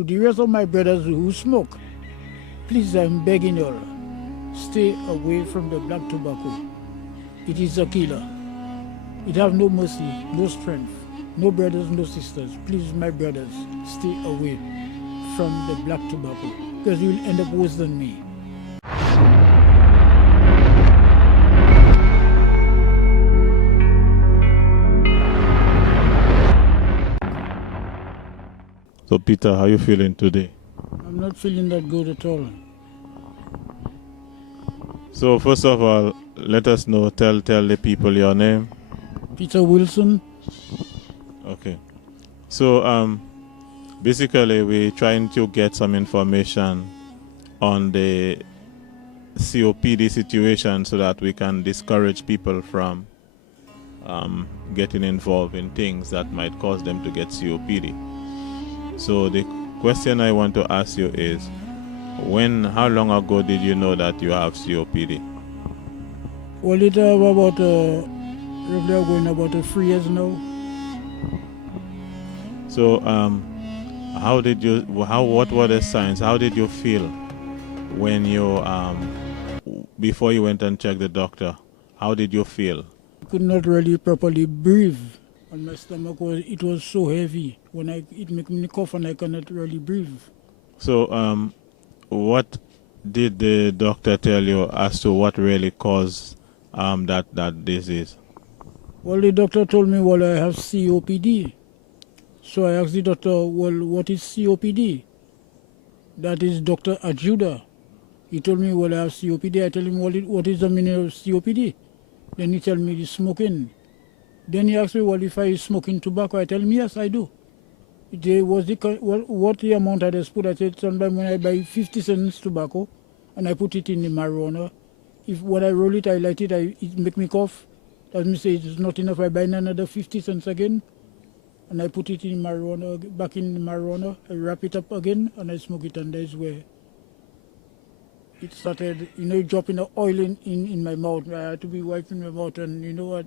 To the rest of my brothers who smoke, please, I'm begging you all, stay away from the black tobacco. It is a killer. It have no mercy, no strength, no brothers, no sisters. Please, my brothers, stay away from the black tobacco, because you'll end up worse than me. So Peter, how are you feeling today? I'm not feeling that good at all. So first of all, let us know, tell the people your name. Peter Wilson. Okay. So basically we're trying to get some information on the COPD situation so that we can discourage people from getting involved in things that might cause them to get COPD. So the question I want to ask you is, how long ago did you know that you have COPD? Well, it about roughly going about 3 years now. So what were the signs? How did you feel when you before you went and checked the doctor? How did you feel? I could not really properly breathe. And my stomach was so heavy. When it make me cough and I cannot really breathe. So what did the doctor tell you as to what really caused that disease? Well, the doctor told me, well, I have COPD. So I asked the doctor, well, what is COPD? That is Dr. Ajuda. He told me, well, I have COPD. I tell him, well, what is the meaning of COPD? Then he tell me he's smoking. Then he asked me, well, if I smoking tobacco, I tell him, yes, I do. What the amount I just put, I said, sometimes when I buy 50 cents tobacco and I put it in the marijuana, when I roll it, I light it, it make me cough. That means it's not enough. I buy another 50 cents again and I put it in marijuana, back in the marijuana, I wrap it up again and I smoke it, and that's where it started, dropping the oil in my mouth. I had to be wiping my mouth, and you know what?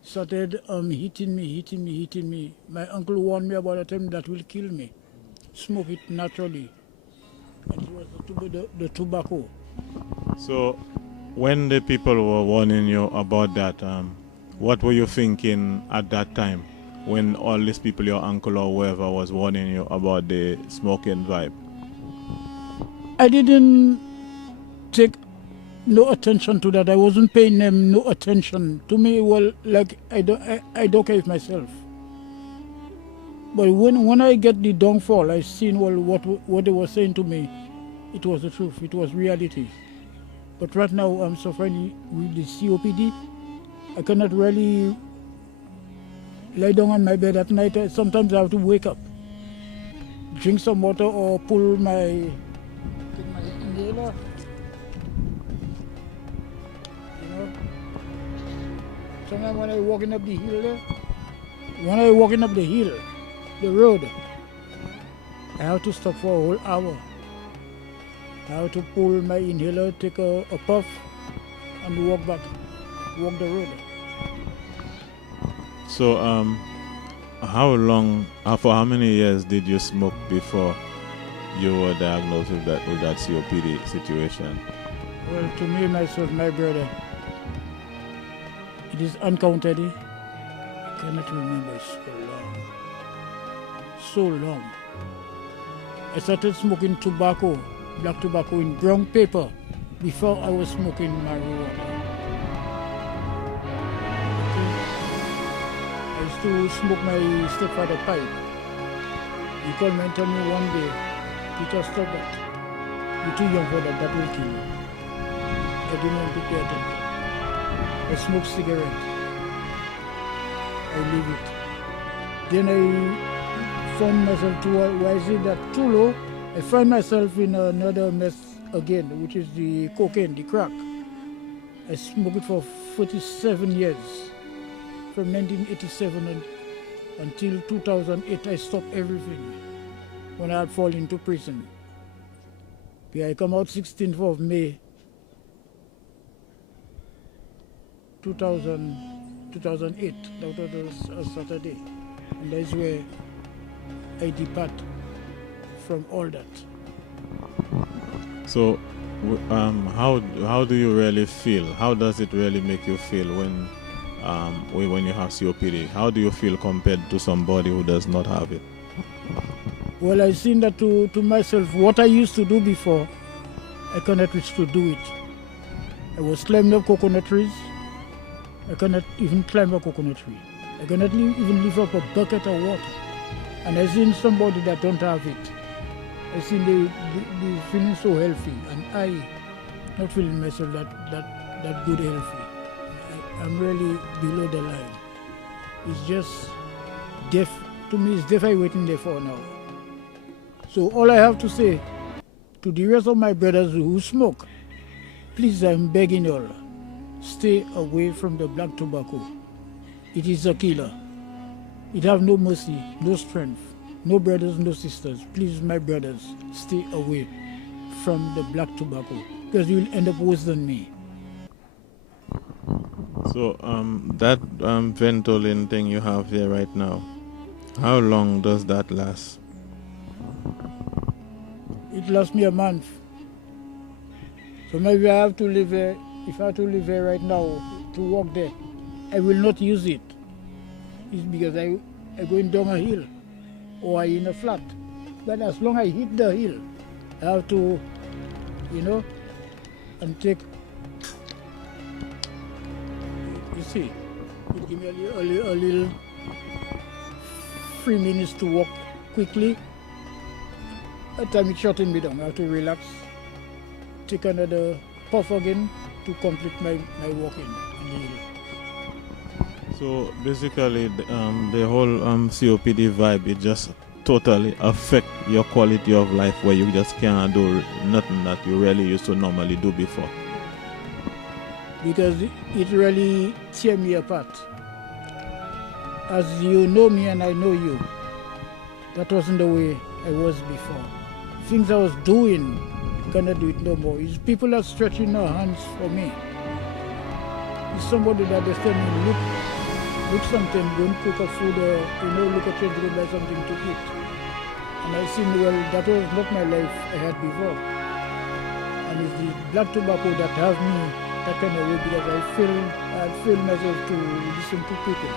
Started hitting me. My uncle warned me about a time that will kill me. Smoke it naturally. And it was the tobacco. So when the people were warning you about that, what were you thinking at that time when all these people, your uncle or whoever, was warning you about the smoking vibe? I didn't take no attention to that. I wasn't paying them no attention. To me, well, like I don't care myself. But when I get the downfall, I seen, well, what they were saying to me, it was the truth. It was reality. But right now I'm suffering with the COPD. I cannot really lie down on my bed at night. Sometimes I have to wake up, drink some water, or pull my inhaler. Sometimes when I'm walking up the hill the road, I have to stop for a whole hour. I have to pull my inhaler, take a puff, and walk the road. So for how many years did you smoke before you were diagnosed with that COPD situation? Well, to me, myself, my brother, it is uncounted. I cannot remember so long. I started smoking tobacco, black tobacco in brown paper, before I was smoking marijuana. I used to smoke my stepfather pipe. He called me and told me one day, Peter, stop that. You're too young for that, that will kill you. I didn't want to pay attention. I smoke cigarette. I leave it. Then I found myself why is it that too low? I find myself in another mess again, which is the cocaine, the crack. I smoked it for 47 years. From 1987 until 2008, I stopped everything when I had fallen into prison. I come out 16th of May 2008, that was a Saturday, and that's where I depart from all that. So, how do you really feel? How does it really make you feel when you have COPD? How do you feel compared to somebody who does not have it? Well, I seen that to myself, what I used to do before, I cannot reach to do it. I was climbing up coconut trees. I cannot even climb a coconut tree. I cannot even lift up a bucket of water. And I seen somebody that don't have it. I seen they feeling so healthy, and I not feeling myself that good healthy. I'm really below the line. It's just death. To me, it's death I'm waiting there for now. So all I have to say to the rest of my brothers who smoke, please, I'm begging you all, stay away from the black tobacco. It is a killer. It have no mercy, no strength, no brothers, no sisters. Please, my brothers, stay away from the black tobacco, because you'll end up worse than me. So that Ventolin thing you have here right now, how long does that last? It lasts me a month. So maybe I have to live here. If I have to live here right now to walk there, I will not use it. It's because I'm going down a hill or I'm in a flat. But as long as I hit the hill, I have to, and take. You see, it give me a little 3 minutes to walk quickly. At time it's shutting me down. I have to relax, take another puff again to complete my walking on the hill. So basically, the whole COPD vibe, it just totally affect your quality of life, where you just can't do nothing that you really used to normally do before. Because it really tear me apart. As you know me and I know you, that wasn't the way I was before. Things I was doing, I cannot do it no more. It's people are stretching their hands for me. It's somebody that they tell me, look something, go and cook a food, or look at you, go buy something to eat. And I see, well, that was not my life I had before. And it's the black tobacco that have me that kind of way, because I feel myself to listen to people.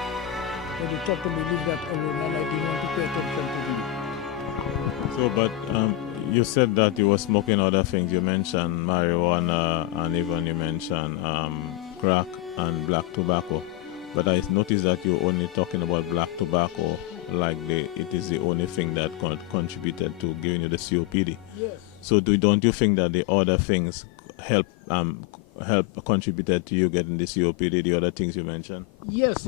When they talk to me, leave that alone, and I didn't want to pay attention to them. So, but you said that you were smoking other things. You mentioned marijuana, and even you mentioned crack and black tobacco. But I noticed that you're only talking about black tobacco like it is the only thing that contributed to giving you the COPD. Yes. So don't you think that the other things help contributed to you getting the COPD, the other things you mentioned? Yes.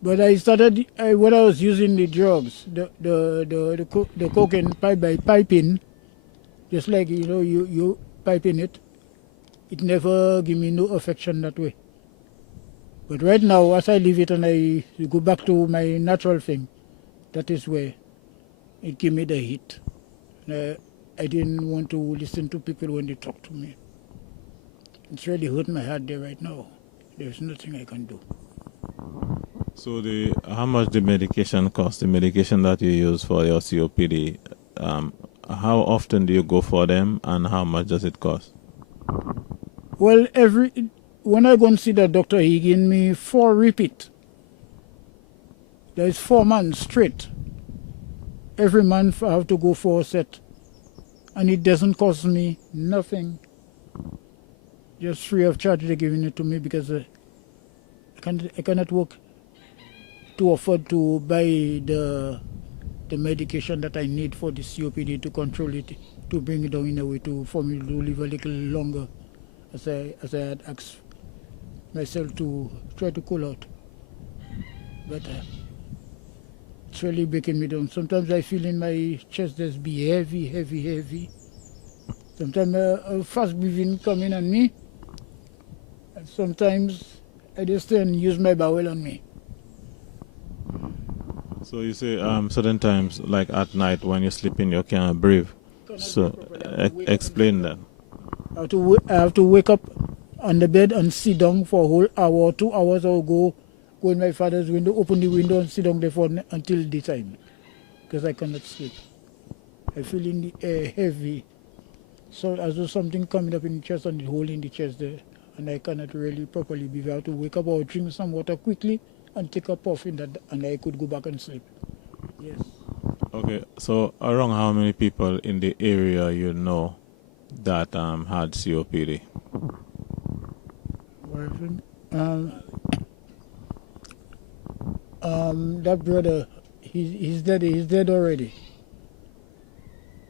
But I started when I was using the drugs, the cocaine by piping, just like you piping it. It never give me no affection that way. But right now, as I leave it and I go back to my natural thing, that is where it gave me the hit. I didn't want to listen to people when they talk to me. It's really hurt my heart there right now. There's nothing I can do. So how much the medication costs, the medication that you use for your COPD, how often do you go for them, and how much does it cost? Well, when I go and see the doctor, he gave me 4 repeat. There is 4 months straight. Every month I have to go for a set. And it doesn't cost me nothing. Just free of charge they're giving it to me, because I cannot work to afford to buy the medication that I need for the COPD to control it, to bring it down in a way for me to live a little longer, as I had asked myself to try to cool out. But it's really breaking me down. Sometimes I feel in my chest there's be heavy. Sometimes a fast breathing coming on me. And sometimes I just stay and use my bowel on me. So you say certain times, like at night when you're sleeping, you can't breathe. So explain that. I have to wake up on the bed and sit down for a whole hour or 2 hours, or go in my father's window, open the window and sit down there until daytime. because I cannot sleep. I feel in the air heavy, so as though something coming up in the chest and the hole in the chest there, and I cannot really properly breathe. I have to wake up or drink some water quickly and take a puff in that, and I could go back and sleep. Yes. Okay, so around how many people in the area you know that had COPD? That brother, he's dead. He's dead already.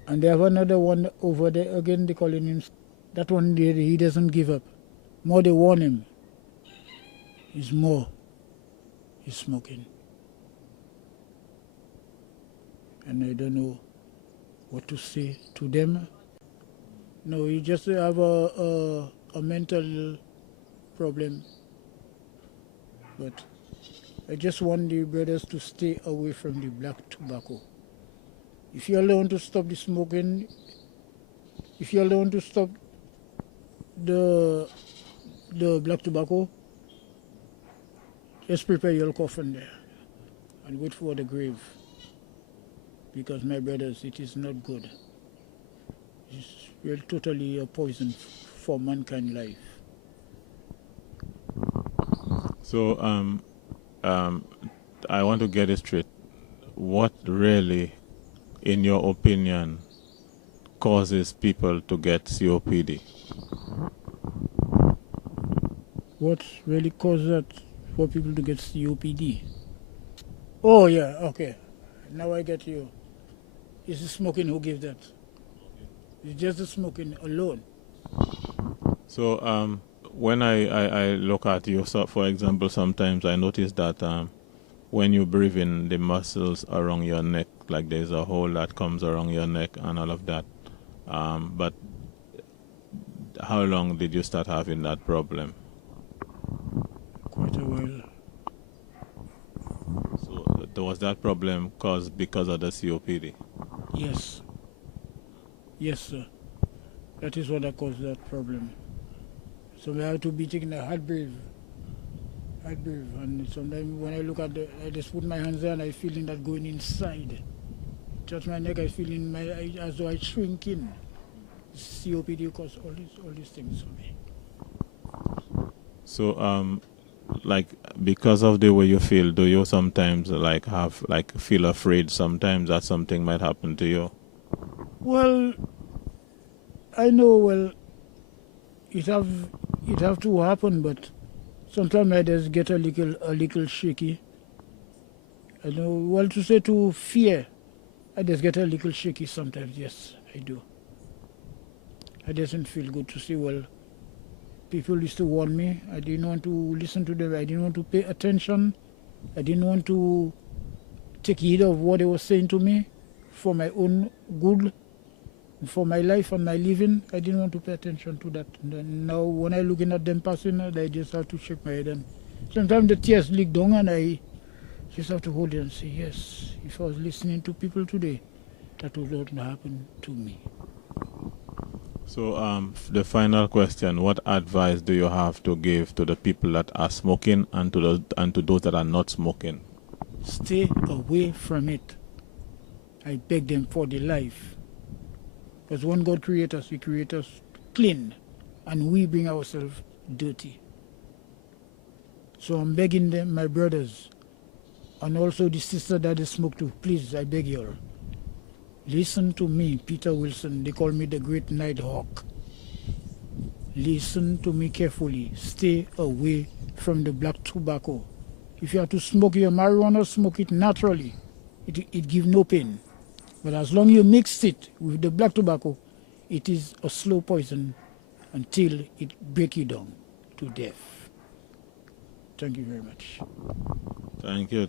And they have another one over there again. They calling him. That one, he doesn't give up. More they warn him. He's smoking. And I don't know what to say to them. No, he just have a mental problem. But I just want the brothers to stay away from the black tobacco. If you alone to stop the smoking, if you alone to stop the black tobacco, just prepare your coffin there and wait for the grave. Because my brothers, it is not good. It's really totally a poison for mankind life. So I want to get it straight. What really, in your opinion, causes people to get COPD? What really causes that for people to get COPD? Oh yeah, okay. Now I get you. It's the smoking who gives that. It's just the smoking alone. So when I look at you, so for example, sometimes I notice that when you breathe in, the muscles around your neck, like there's a hole that comes around your neck and all of that. But how long did you start having that problem? Quite a while. So was that problem caused because of the COPD? Yes. Yes, sir. That is what caused that problem. So I have to be taking a hard breath. And sometimes when I look at I just put my hands there and I feel that going inside. Touch my neck, I feel in my eye as though I shrink in. COPD causes all these things for me. So like because of the way you feel, do you sometimes feel afraid sometimes that something might happen to you? Well, I know it have to happen, but sometimes I just get a little shaky. I know to say to fear, I just get a little shaky sometimes. Yes, I do. I doesn't feel good to see people used to warn me. I didn't want to listen to them. I didn't want to pay attention. I didn't want to take heed of what they were saying to me for my own good, for my life and my living. I didn't want to pay attention to that. And then now when I looking at them passing, I just have to shake my head. And sometimes the tears leak down and I just have to hold it and say, yes, if I was listening to people today, that would not happen to me. So the final question, what advice do you have to give to the people that are smoking and to those that are not smoking? Stay away from it. I beg them for their life. Because when God creates us, He creates us clean, and we bring ourselves dirty. So I'm begging them, my brothers, and also the sister that they smoke too, please, I beg you all. Listen to me, Peter Wilson. They call me the Great Night Hawk. Listen to me carefully. Stay away from the black tobacco. If you have to smoke your marijuana, smoke it naturally. It gives no pain. But as long as you mix it with the black tobacco, it is a slow poison until it breaks you down to death. Thank you very much. Thank you.